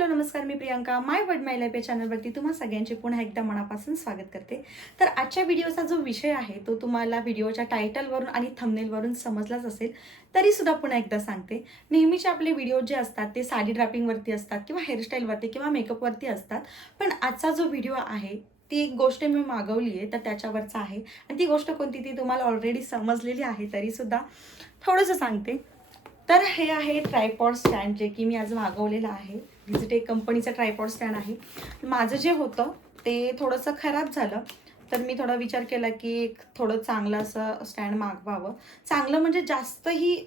Hello नमस्कार मी Priyanka. My word my life या चॅनलवरती तुम्हा सगळ्यांचे पुन्हा एकदा मनापासून स्वागत करते. तर आजच्या व्हिडिओचा जो विषय आहे तो तुम्हाला व्हिडिओच्या टायटलवरून आणि थंबनेलवरून समजलाच असेल तरी सुद्धा पुन्हा एकदा सांगते. नेहमीचे आपले व्हिडिओ जे असतात ते साडी ड्रॅपिंगवरती असतात किंवा हेअरस्टाईलवरती किंवा मेकअपवरती असतात. पण आजचा जो व्हिडिओ आहे ती एक गोष्ट मी मागवली आहे तर त्याच्यावरचा आहे. आणि ती गोष्ट कोणती ती तुम्हाला ऑलरेडी समजलेली आहे तरीसुद्धा थोडंसं सांगते. तर हे आहे ट्रायपॉड स्टँड जे की मी आज मागवलेलं आहे. डिजिटेक कंपनीचं ट्रायपॉड स्टँड आहे. माझं जे होतं ते थोडंसं खराब झालं. तर मी थोडा विचार केला की एक थोडं चांगलं असं स्टँड मागवावं. चांगलं म्हणजे जास्तही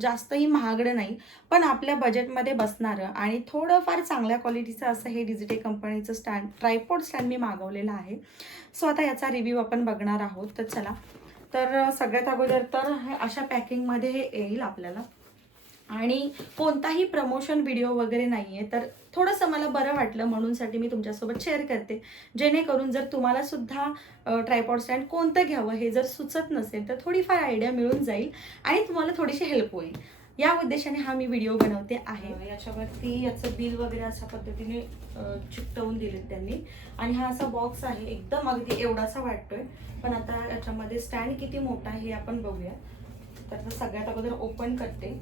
जास्तही महागडं नाही पण आपल्या बजेटमध्ये बसणारं आणि थोडंफार चांगल्या क्वालिटीचं असं हे डिजिटे कंपनीचं स्टँड ट्रायपॉड स्टँड मी मागवलेलं आहे. सो आता याचा रिव्ह्यू आपण बघणार आहोत. तर चला. तर सगळ्यात अगोदर तर हे अशा पॅकिंगमध्ये हे येईल आपल्याला. आणि कोणताही प्रमोशन व्हिडिओ वगैरे नाही आहे तर थोडंसं मला बरं वाटलं म्हणूनसाठी मी तुमच्यासोबत शेअर करते. जेणेकरून जर तुम्हाला सुद्धा ट्रायपॉड स्टँड कोणतं घ्यावं हे जर सुचत नसेल तर थोडीफार आयडिया मिळून जाईल आणि तुम्हाला थोडीशी हेल्प होईल. या उद्देशाने हा मी व्हिडिओ बनवते आहे. याच्यावरती याचं बिल वगैरे अशा पद्धतीने चिकटवून दिलेत त्यांनी. आणि हा असा बॉक्स आहे एकदम अगदी एवढासा वाटतोय. पण आता याच्यामध्ये स्टँड किती मोठा आहे हे आपण बघूया. तर सगळ्यात अगोदर ओपन करते.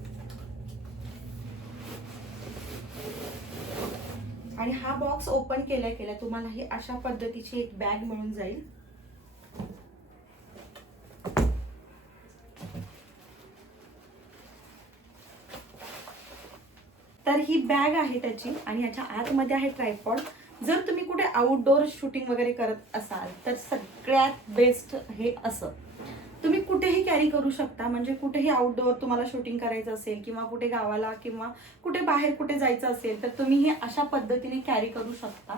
आणि हा बॉक्स ओपन केल्या केल्या तुम्हाला ही अशा पद्धतीची एक बॅग मिळून जाईल. तर ही बॅग आहे त्याची आणि ह्याच्या आतमध्ये आहे ट्रायपॉड जर तुम्ही कुठे आउटडोर शूटिंग वगैरे करत असाल तर सगळ्यात बेस्ट हे असं. कुठेही कॅरी करू शकता. म्हणजे कुठेही आउटडोअर तुम्हाला शूटिंग करायचं असेल किंवा कुठे गावाला किंवा कुठे बाहेर कुठे जायचं असेल तर तुम्ही हे अशा पद्धतीने कॅरी करू शकता.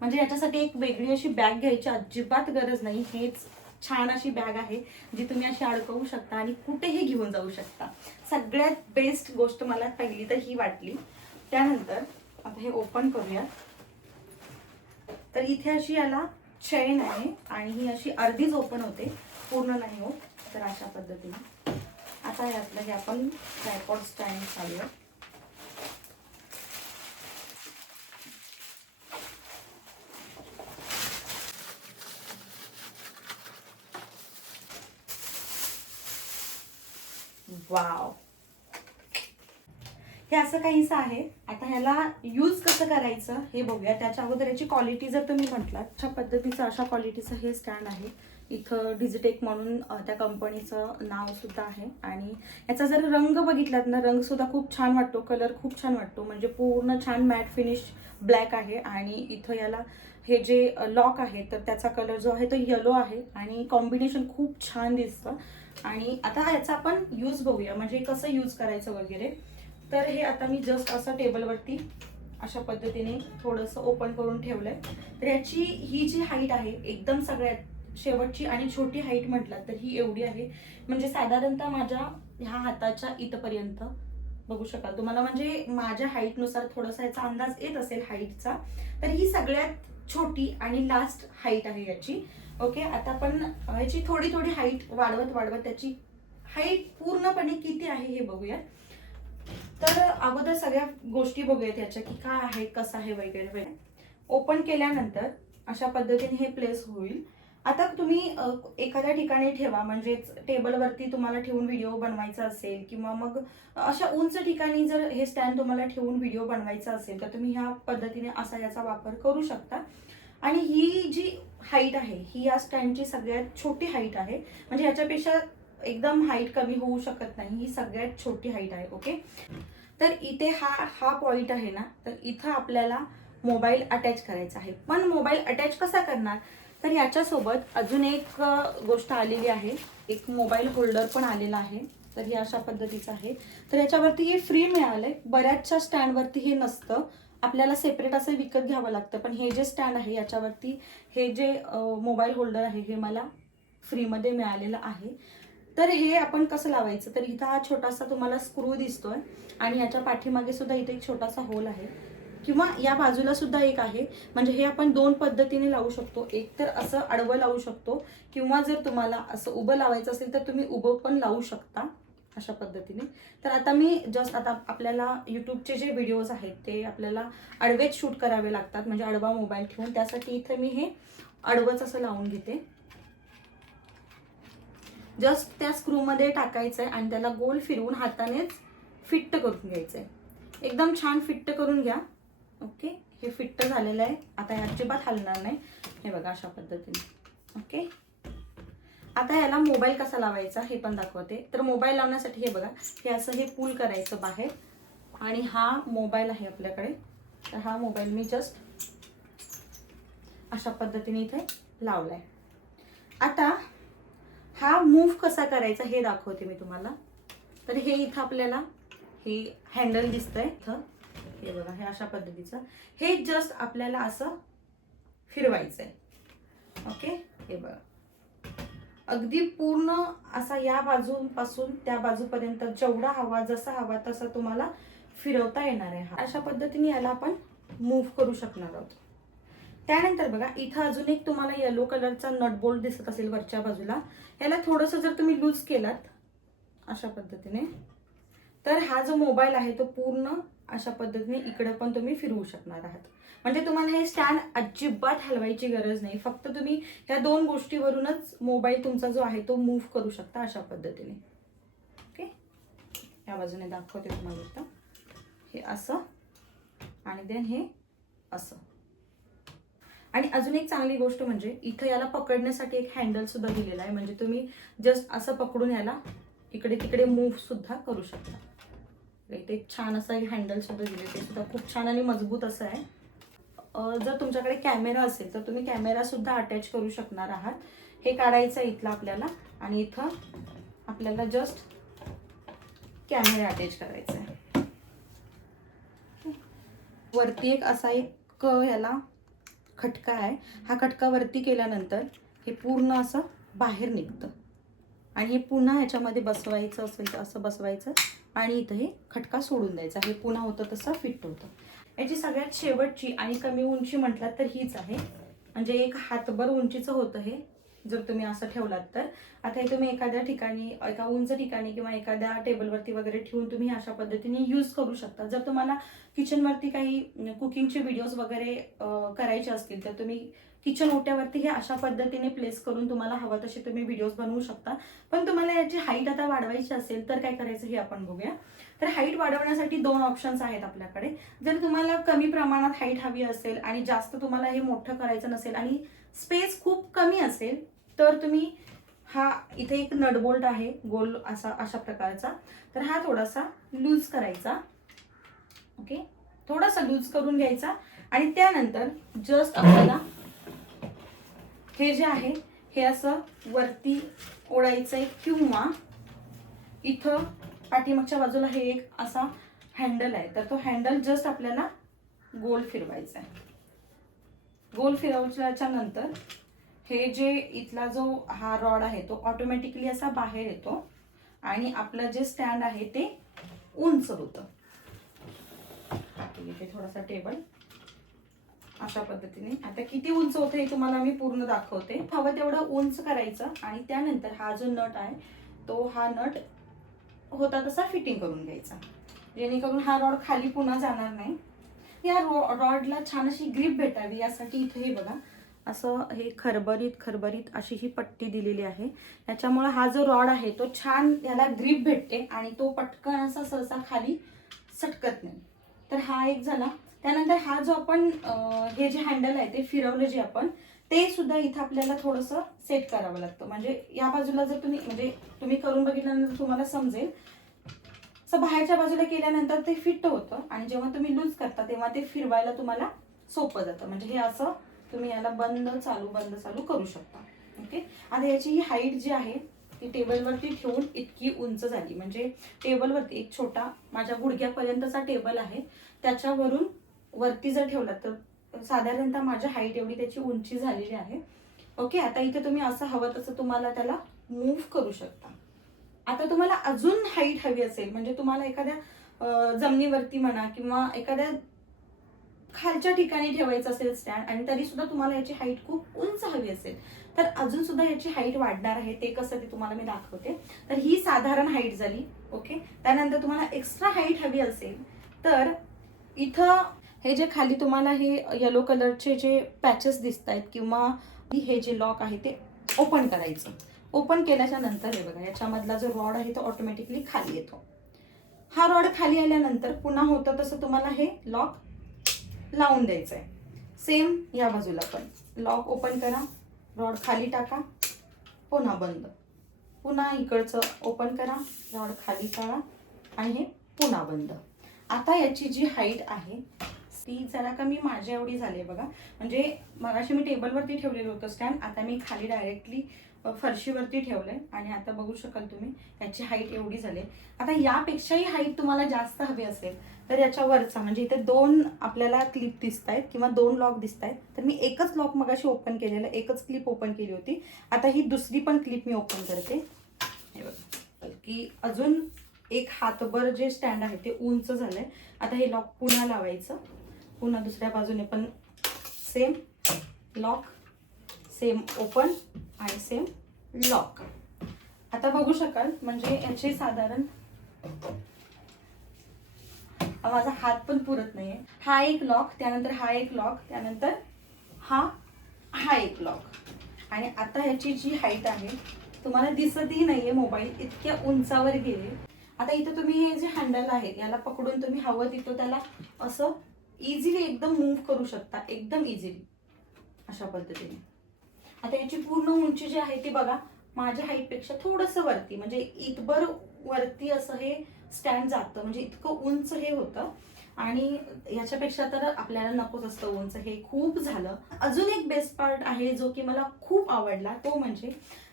म्हणजे याच्यासाठी एक वेगळी अशी बॅग घ्यायची अजिबात गरज नाही. हेच छान अशी बॅग आहे जी तुम्ही अशी अडकवू शकता आणि कुठेही घेऊन जाऊ शकता. सगळ्यात बेस्ट गोष्ट मला पहिली तर ही वाटली. त्यानंतर आता हे ओपन करूया. तर इथे अशी याला चेन आहे आणि ही अशी अर्धीच ओपन होते. पूर्ण नाही होत. तर अशा पद्धतीने. आता यातलं हे आपण ट्रायपॉड स्टँड चालूया. वाव. हे असं काहीसं आहे. आता ह्याला यूज कसं करायचं हे बघूया. त्याच्या अगोदर याची क्वालिटी जर तुम्ही म्हटलात अशा पद्धतीचं अशा क्वालिटीचं हे स्टँड आहे. इथं डिजिटेक म्हणून त्या कंपनीचं नाव सुद्धा आहे. आणि याचा जर रंग बघितलात ना रंग सुद्धा खूप छान वाटतो कलर खूप छान वाटतो. म्हणजे पूर्ण छान मॅट फिनिश ब्लॅक आहे आणि इथं याला हे जे लॉक आहे तर त्याचा कलर जो आहे तो येलो आहे आणि कॉम्बिनेशन खूप छान दिसतं. आणि आता याचा आपण यूज बघूया. म्हणजे कसं यूज करायचं वगैरे. तर हे आता मी जस्ट असं टेबलवरती अशा पद्धतीने थोडंसं ओपन करून ठेवलं आहे तर याची ही जी हाईट आहे एकदम सगळ्यात शेवटची आणि छोटी हाईट म्हटलं तर ही एवढी आहे. म्हणजे साधारणतः माझ्या ह्या हाताच्या इथपर्यंत बघू शकाल. तुम्हाला म्हणजे माझ्या हाईटनुसार थोडासा याचा अंदाज येत असेल हाईटचा तर ही सगळ्यात छोटी आणि लास्ट हाईट आहे याची. ओके आता आपण याची थोडी थोडी हाईट वाढवत वाढवत त्याची हाईट पूर्णपणे किती आहे हे बघूयात. तर अगोदर सगळ्या गोष्टी बघूयात याच्या की काय आहे कसं आहे वगैरे वगैरे. ओपन केल्यानंतर अशा पद्धतीने हे प्लेस होईल. आता तुम्ही एखाद्या ठिकाणी ठेवा म्हणजेच टेबलवरती तुम्हाला ठेवून व्हिडिओ बनवायचा असेल किंवा मग अशा उंच ठिकाणी जर हे स्टँड तुम्हाला ठेवून व्हिडिओ बनवायचा असेल तर तुम्ही ह्या पद्धतीने असा याचा वापर करू शकता. आणि ही जी हाईट आहे ही या स्टँडची सगळ्यात छोटी हाईट आहे. म्हणजे ह्याच्यापेक्षा एकदम हाईट कमी होऊ शकत नाही ही सगळ्यात छोटी हाईट आहे ओके? तर इथे हा हा पॉईंट आहे ना तर इथं आपल्याला मोबाईल अटॅच करायचा आहे. पण मोबाईल अटॅच कसा करणार? तर याच्यासोबत अजून एक गोष्ट आलेली आहे. एक मोबाईल होल्डर पण आलेला आहे. तर हे अशा पद्धतीचं आहे. तर याच्यावरती हे फ्री मिळालं आहे बऱ्याचशा स्टँडवरती हे नसतं. आपल्याला सेपरेट असं विकत घ्यावं लागतं. पण हे जे स्टँड आहे याच्यावरती हे जे मोबाईल होल्डर आहे हे मला फ्रीमध्ये मिळालेलं आहे. तर हे आपण कसं लावायचं? तर इथं हा छोटासा तुम्हाला स्क्रू दिसतोय. आणि याच्या पाठीमागे सुद्धा इथे एक छोटासा होल आहे. किंवा या बाजूला सुद्धा एक आहे. म्हणजे हे आपण दोन पद्धतीने लावू शकतो. एक तर असं आडवं लावू शकतो किंवा जर तुम्हाला असं उभं लावायचं असेल तर तुम्ही उभं पण लावू शकता अशा पद्धतीने. तर आता मी जस्ट आता आपल्याला यूट्यूबचे जे व्हिडिओज आहेत ते आपल्याला आडवेच शूट करावे लागतात. म्हणजे आडवा मोबाईल ठेवून. त्यासाठी इथे मी हे आडवंच असं लावून घेते. जस्ट त्या स्क्रूमध्ये टाकायचं आहे आणि त्याला गोल फिरवून हातानेच फिट्ट करून घ्यायचं आहे एकदम छान फिट्ट करून घ्या. ओके? हे फिट्ट झालेलं आहे. आता हे अजिबात हलणार नाही. हे बघा अशा पद्धतीने. ओके? आता याला मोबाईल कसा लावायचा हे पण दाखवते. तर मोबाईल लावण्यासाठी हे बघा हे असं हे पूल करायचं बाहेर. आणि हा मोबाईल आहे आपल्याकडे. तर हा मोबाईल मी जस्ट अशा पद्धतीने इथे लावलाय. आता हा मूव्ह कसा करायचा हे दाखवते मी तुम्हाला. तर हे इथं आपल्याला हे हँडल दिसतंय इथं. हे बघा हे अशा पद्धतीचं. हे जस्ट आपल्याला असं फिरवायचं आहे ओके हे बघा. अगदी पूर्ण असा या बाजूपासून त्या बाजूपर्यंत जेवढा हवा जसा हवा तसा तुम्हाला फिरवता येणार आहे हा. अशा पद्धतीने याला आपण मूव्ह करू शकणार आहोत. त्यानंतर बघा इथं अजून एक तुम्हाला येलो कलरचा नटबोल्ट दिसत असेल वरच्या बाजूला. याला थोडंसं जर तुम्ही लूज केलात अशा पद्धतीने तर हा जो मोबाईल आहे तो पूर्ण अशा पद्धतीने इकडं पण तुम्ही फिरवू शकणार आहात. म्हणजे तुम्हाला हे स्टँड अजिबात हलवायची गरज नाही. फक्त तुम्ही या दोन गोष्टीवरूनच मोबाईल तुमचा जो आहे तो मूव्ह करू शकता अशा पद्धतीने. ओके या बाजूने दाखवते तुम्हाला इथं हे असं आणि देन हे असं. आणि अजून एक चांगली गोष्ट म्हणजे इथं याला पकडण्यासाठी एक हँडल सुद्धा दिलेला आहे. म्हणजे तुम्ही जस्ट असं पकडून याला इकडे तिकडे मूव्ह सुद्धा करू शकता. इथे एक छान असं एक हँडल सुद्धा दिले ते सुद्धा खूप छान आणि मजबूत असं आहे. जर तुमच्याकडे कॅमेरा असेल तर तुम्ही कॅमेरा सुद्धा अटॅच करू शकणार आहात. हे काढायचं आहे इथलं आपल्याला आणि इथं आपल्याला जस्ट कॅमेरा अटॅच करायचा आहे. वरती एक असा एक याला खटका आहे. हा खटका वरती केल्यानंतर हे पूर्ण असं बाहेर निघतं. आणि हे पुन्हा ह्याच्यामध्ये बसवायचं असेल तर असं बसवायचं. आणि इथं हे खटका सोडून द्यायचा. हे पुन्हा होतं तसं फिट होतं. याची सगळ्यात शेवटची आणि कमी उंची म्हटलात तर हीच आहे. म्हणजे एक हातभर उंचीचं होतं हे जर तुम्ही असं ठेवलात तर. आता हे तुम्ही एखाद्या ठिकाणी एका उंच ठिकाणी किंवा एखाद्या टेबलवरती वगैरे ठेवून तुम्ही अशा पद्धतीने यूज करू शकता. जर तुम्हाला किचनवरती काही कुकिंगचे व्हिडिओज वगैरे करायचे असतील तर तुम्ही किचन ओट्यावरती हे अशा पद्धतीने प्लेस करून तुम्हाला हवं तसे तुम्ही व्हिडिओज बनवू शकता. पण तुम्हाला याची हाईट आता वाढवायची असेल तर काय करायचं हे आपण बघूया. तर हाईट वाढवण्यासाठी दोन ऑप्शन्स आहेत आपल्याकडे. जर तुम्हाला कमी प्रमाणात हाईट हवी असेल आणि जास्त तुम्हाला हे मोठं करायचं नसेल आणि स्पेस खूप कमी असेल तर तुम्ही हा इथे एक नटबोल्ट आहे गोल असा अशा प्रकारचा. तर हा थोडासा लूज करायचा. ओके थोडासा लूज करून घ्यायचा. आणि त्यानंतर जस्ट आपल्याला हे जे आहे हे असं वरती ओढायचं आहे किंवा इथं पाठीमागच्या बाजूला हे एक असा हँडल आहे. तर तो हँडल जस्ट आपल्याला गोल फिरवायचा आहे गोल फिरवल्याच्या नंतर हे जे इथला जो हा रॉड आहे तो ऑटोमॅटिकली असा बाहेर येतो आणि आपलं जे स्टँड आहे ते उंच होतं. इथे थोडासा टेबल अशा पद्धतीने. आता किती उंच होतं हे तुम्हाला मी पूर्ण दाखवते. हवं तेवढं उंच करायचं आणि त्यानंतर हा जो नट आहे तो हा नट होता तसा फिटिंग करून घ्यायचा. जेणेकरून हा रॉड खाली पुन्हा जाणार नाही. या रॉ रॉडला छान अशी ग्रीप भेटावी यासाठी इथे हे बघा. असं हे खरबरीत खरबरीत अशी ही पट्टी दिलेली आहे. त्याच्यामुळं हा जो रॉड आहे तो छान याला ग्रीप भेटते आणि तो पटकन असा सहसा खाली सटकत नाही. तर हा एक झाला. त्यानंतर हा जो आपण हे जे हँडल आहे ते फिरवलं जे आपण ते सुद्धा इथं आपल्याला थोडंसं सेट करावं लागतं. म्हणजे या बाजूला जर तुम्ही म्हणजे तुम्ही करून बघितल्यानंतर तुम्हाला समजेल. असं बाहेरच्या बाजूला केल्यानंतर ते फिट होतं आणि जेव्हा तुम्ही लूज करता तेव्हा ते फिरवायला तुम्हाला सोपं जातं. म्हणजे हे असं तुम्ही याला बंद चालू बंद चालू करू शकता. ओके? आता याची ही हाईट जी आहे ती टेबलवरती ठेवून इतकी उंच झाली. म्हणजे टेबलवरती एक छोटा माझ्या गुडघ्यापर्यंतचा टेबल आहे. त्याच्यावरून वरती जर ठेवला तर साधारणतः माझ्या हाईट एवढी त्याची उंची झालेली आहे. ओके आता इथे तुम्ही असं हवं तसं तुम्हाला त्याला मूव्ह करू शकता. आता तुम्हाला अजून हाईट हवी असेल म्हणजे तुम्हाला एखाद्या जमिनीवरती म्हणा किंवा एखाद्या खालच्या ठिकाणी ठेवायचं असेल स्टँड आणि तरी सुद्धा तुम्हाला याची हाईट खूप उंच हवी असेल तर अजून सुद्धा याची हाईट वाढणार आहे. ते कसं ते तुम्हाला मी दाखवते. तर ही साधारण हाईट झाली. ओके त्यानंतर तुम्हाला एक्स्ट्रा हाईट हवी असेल तर इथं हे जे खाली तुम्हाला हे येलो कलरचे जे पॅचेस दिसत आहेत किंवा हे जे लॉक आहे ते ओपन करायचं. ओपन केल्याच्यानंतर हे बघा याच्यामधला जो रॉड आहे तो ऑटोमॅटिकली खाली येतो. हा रॉड खाली आल्यानंतर पुन्हा होतं तसं तुम्हाला हे लॉक लावून द्यायचं आहे सेम या बाजूला पण. लॉक ओपन करा रॉड खाली टाका पुन्हा बंद. पुन्हा इकडचं ओपन करा रॉड खाली काढा आणि हे पुन्हा बंद. आता याची जी हाईट आहे ती जरा कमी माझ्या एवढी झाली आहे बघा. म्हणजे मगाशी मी टेबलवरती ठेवलेलं होतं स्टँड आता मी खाली डायरेक्टली फरशीवरती ठेवलंय. आणि आता बघू शकाल तुम्ही याची हाईट एवढी झाली आता यापेक्षाही हाईट तुम्हाला जास्त हवी असेल तर याच्यावरचा म्हणजे इथे दोन आपल्याला क्लिप दिसत आहेत किंवा दोन लॉक दिसत आहेत तर मी एकच लॉक मगाशी ओपन केलेलं एकच क्लिप ओपन केली होती. आता ही दुसरी पण क्लिप मी ओपन करते. हे बघा की अजून एक हातभर जे स्टँड आहे ते उंच झालंय. आता हे लॉक पुन्हा लावायचं. पुन्हा दुसऱ्या बाजूने पण सेम लॉक सेम ओपन आणि सेम लॉक आता बघू शकाल म्हणजे याचे साधारण माझा हात पण पुरत नाहीये. हा एक लॉक त्यानंतर हा एक लॉक त्यानंतर हा हा एक लॉक आणि आता याची जी हाईट आहे तुम्हाला दिसतही नाहीये मोबाईल इतक्या उंचावर गेले. आता इथं तुम्ही हे जे हँडल आहे याला पकडून तुम्ही हवं तिथं त्याला असं इझिली एकदम मूव्ह करू शकता. एकदम इझिली अशा पद्धतीने. आता याची पूर्ण उंची जी आहे ती बघा माझ्या हाईटपेक्षा थोडंसं वरती. म्हणजे इतभर वरती असं हे स्टँड जातं. म्हणजे इतकं उंच हे होतं. आणि याच्यापेक्षा तर आपल्याला नकोच असतं उंच हे खूप झालं. अजून एक बेस्ट पार्ट आहे जो की मला खूप आवडला तो म्हणजे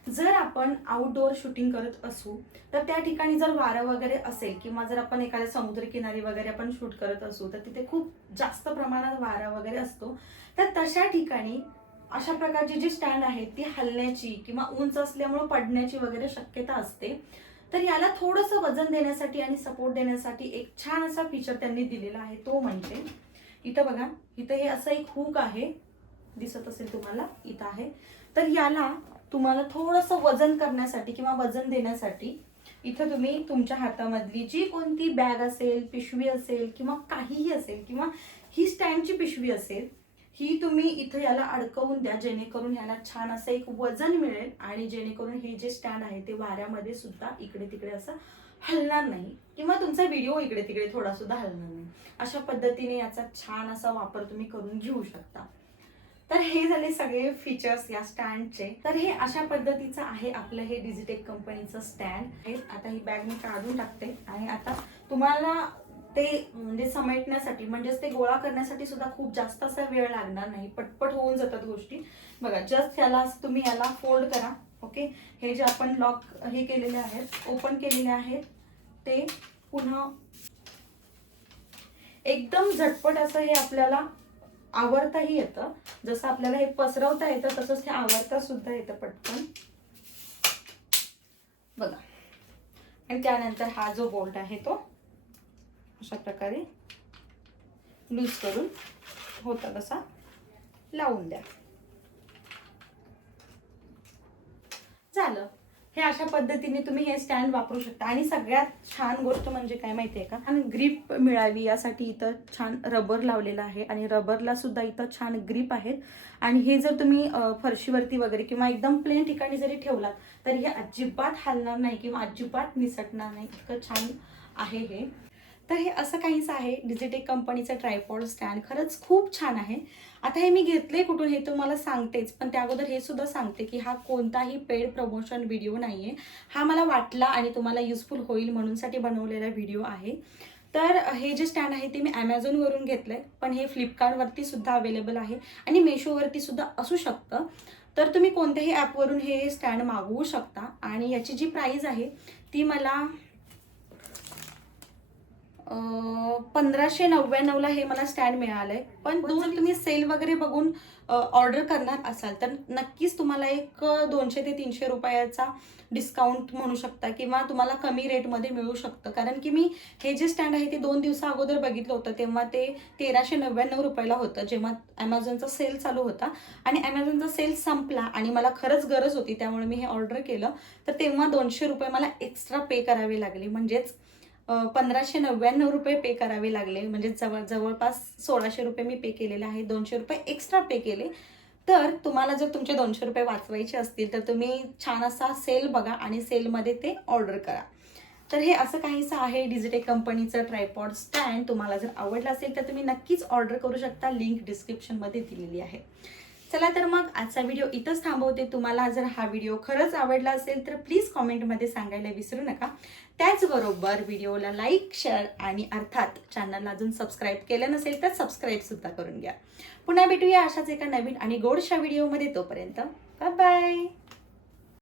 जर आपण आउटडोअर शूटिंग करत असू तर त्या ठिकाणी जर वारं वगैरे असेल किंवा जर आपण एखाद्या समुद्रकिनारी वगैरे आपण शूट करत असू तर तिथे खूप जास्त प्रमाणात वारा वगैरे असतो तर तशा ठिकाणी अशा प्रकारची जी स्टँड आहे ती हलण्याची किंवा उंच असल्यामुळे पडण्याची वगैरे शक्यता असते. तर याला थोडंसं वजन देण्यासाठी आणि सपोर्ट देण्यासाठी एक छान असा फीचर त्यांनी दिलेला आहे तो म्हणजे इथं बघा इथं हे असं एक हुक आहे दिसत असेल तुम्हाला इथं आहे. तर याला तुम्हाला थोडंसं वजन करण्यासाठी किंवा वजन देण्यासाठी इथं तुम्ही तुमच्या हातामधली जी कोणती बॅग असेल पिशवी असेल किंवा काहीही असेल किंवा ही स्टँडची पिशवी असेल ही तुम्ही इथं याला अडकवून द्या जेणेकरून याला छान असं एक वजन मिळेल आणि जेणेकरून हे जे स्टँड आहे ते वाऱ्यामध्ये सुद्धा इकडे तिकडे असं हलणार नाही किंवा तुमचा व्हिडिओ इकडे तिकडे थोडा सुद्धा हलणार नाही. अशा पद्धतीने याचा छान असा वापर तुम्ही करून घेऊ शकता. तर हे झाले सगळे फीचर्स या स्टँडचे तर हे अशा पद्धतीचं आहे आपलं हे डिजिटेक कंपनीचं स्टँड आहे आता ही बॅग मी काढून टाकते आणि आता तुम्हाला ते म्हणजे समेटण्यासाठी म्हणजेच ते गोळा करण्यासाठी सुद्धा खूप जास्त असा वेळ लागणार नाही. पटपट होऊन जातात गोष्टी. बघा जस्ट याला तुम्ही याला फोल्ड करा ओके हे जे आपण लॉक हे केलेले आहेत ओपन केलेले आहेत ते पुन्हा एकदम झटपट असं हे आपल्याला आवरताही येतं. जसं आपल्याला हे पसरवता येतं तसंच हे आवरता सुद्धा येतं पटकन. बघा. आणि त्यानंतर हा जो बोल्ट आहे तो अशा प्रकारे लूज करून होता तसा. लावून द्या. झालं. हे अशा पद्धतीने तुम्ही हे स्टँड वापरू शकता. आणि सगळ्यात छान गोष्ट म्हणजे काय माहिती आहे का? आणि ग्रीप मिळावी यासाठी इथं छान रबर लावलेला आहे. आणि रबरला सुद्धा इथं छान ग्रीप आहेत. आणि हे जर तुम्ही फरशीवरती वगैरे किंवा एकदम प्लेन ठिकाणी जरी ठेवलात तर हे अजिबात हलणार नाही किंवा अजिबात निसटणार नाही. इतकं छान आहे हे. तर हे असं काहीच आहे डिजिटेक कंपनीचं ट्रायपॉड स्टँड. खरंच खूप छान आहे. आता हे मी घेतले कुठून हे तुम्हाला सांगतेच पण त्या अगोदर हे सुद्धा सांगते की हा कोणताही पेड प्रमोशन व्हिडिओ नाही आहे हा मला वाटला आणि तुम्हाला युजफुल होईल म्हणूनसाठी बनवलेला व्हिडिओ आहे. तर हे जे स्टँड आहे ते मी ॲमेझॉनवरून घेतलं आहे पण हे फ्लिपकार्टवरती सुद्धा अवेलेबल आहे आणि मेशोवरती सुद्धा असू शकतं. तर तुम्ही कोणत्याही ॲपवरून हे स्टँड मागवू शकता आणि याची जी प्राईज आहे ती मला पंधराशे नव्याण्णवला हे मला स्टँड मिळालंय. पण दोन तुम्ही सेल वगैरे बघून ऑर्डर करणार असाल तर नक्कीच तुम्हाला एक दोनशे ते तीनशे रुपयाचा डिस्काउंट म्हणू शकता किंवा तुम्हाला कमी रेटमध्ये मिळू शकतं. कारण की मी हे जे स्टँड आहे ते दोन दिवसा अगोदर बघितलं होतं तेव्हा ते तेराशे नव्याण्णव रुपयाला होतं जेव्हा ॲमेझॉनचा सेल चालू होता. आणि ॲमेझॉनचा सेल संपला आणि मला खरंच गरज होती त्यामुळे मी हे ऑर्डर केलं. तर तेव्हा दोनशे रुपये मला एक्स्ट्रा पे करावे लागले. म्हणजेच पंधराशे नव्याण्णव रुपये पे करावे लागले. म्हणजे जवळ जवळपास सोळाशे रुपये मी पे केलेले आहे. दोनशे रुपये एक्स्ट्रा पे केले. तर तुम्हाला जर तुमचे दोनशे रुपये वाचवायचे असतील तर तुम्ही छान असा सेल बघा आणि सेलमध्ये ते ऑर्डर करा. तर हे असं काहीसं आहे. डिजिटेक कंपनीचं ट्रायपॉड स्टँड तुम्हाला जर आवडलं असेल तर तुम्ही नक्कीच ऑर्डर करू शकता. लिंक डिस्क्रिप्शनमध्ये दिलेली आहे. चला तर मग आजचा व्हिडिओ इथंच थांबवते. तुम्हाला जर हा व्हिडिओ खरंच आवडला असेल तर प्लीज कॉमेंटमध्ये सांगायला विसरू नका. त्याचबरोबर व्हिडिओला लाईक शेअर आणि अर्थात चॅनलला अजून सबस्क्राईब केलं नसेल तर सबस्क्राईबसुद्धा करून घ्या. पुन्हा भेटूया अशाच एका नवीन आणि गोडशा व्हिडिओमध्ये तोपर्यंत. Bye bye